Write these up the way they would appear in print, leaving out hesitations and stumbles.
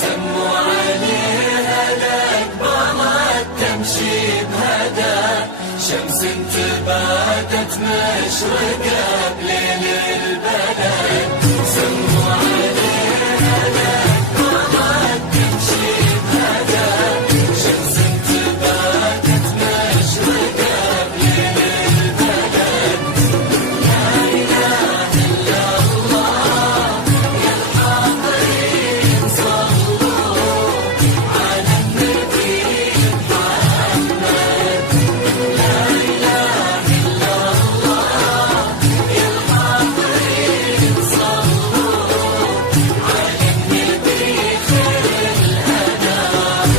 سموا عليها الأكبر تمشي بهدى، شمس انتبادت مشرقة بليل البلد. سموا عليها الأكبر تمشي بهدى، شمس انتبادت مشرقة بليل البلد. لا إله إلا الله يا الحاضرين صلوا على النبي محمد. لا إله إلا الله يا الحاضرين صلوا على النبي خير الأنام.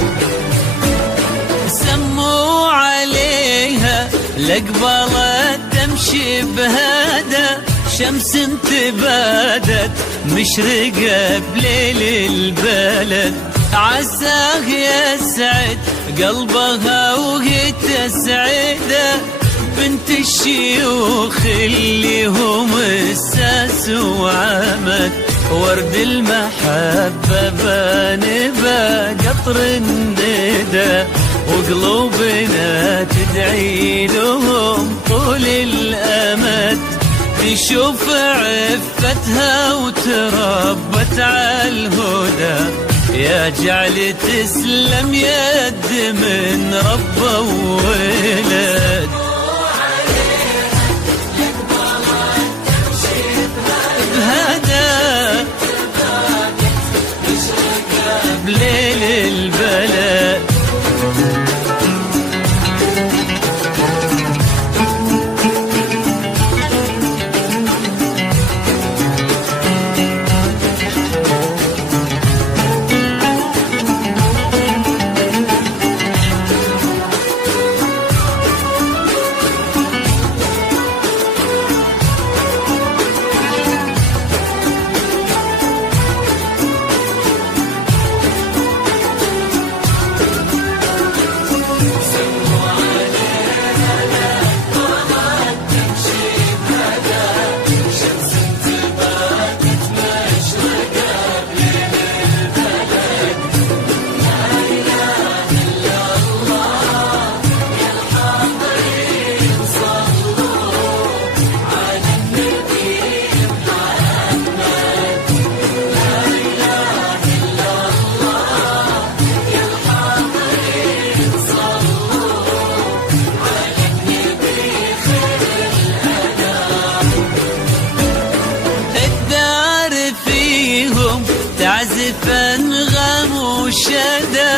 سموا عليها لقبلت تمشي بهدى، شمس انتبادت مشرقة بليل البلد. عساه يسعد قلبها وهي تسعده، بنت الشيوخ اللي هم الساس وعمد. ورد المحبة بانبا قطر الندى، وقلوبنا تدعي لهم طول الأمد. نشوف عفتها وتربت على الهدى، يا جعل تسلم يد من رب وولد. بهدى بليل البلد. تعزف انغام وشدى،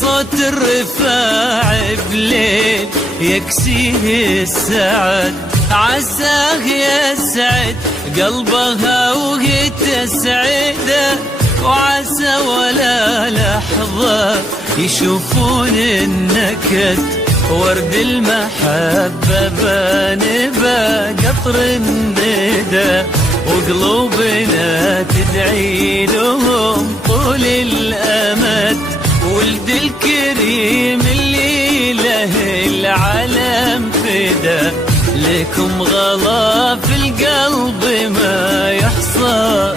صوت الرفاع بليل يكسيه السعد. عساه يسعد قلبها وهي تسعده، وعسى ولا لحظة يشوفون النكد. ورد المحبة بانبا قطر الندى، وقلوبنا تدعي لهم طول الأمد. ولد الكريم اللي له العالم فدا، لكم غلا في القلب ما يحصى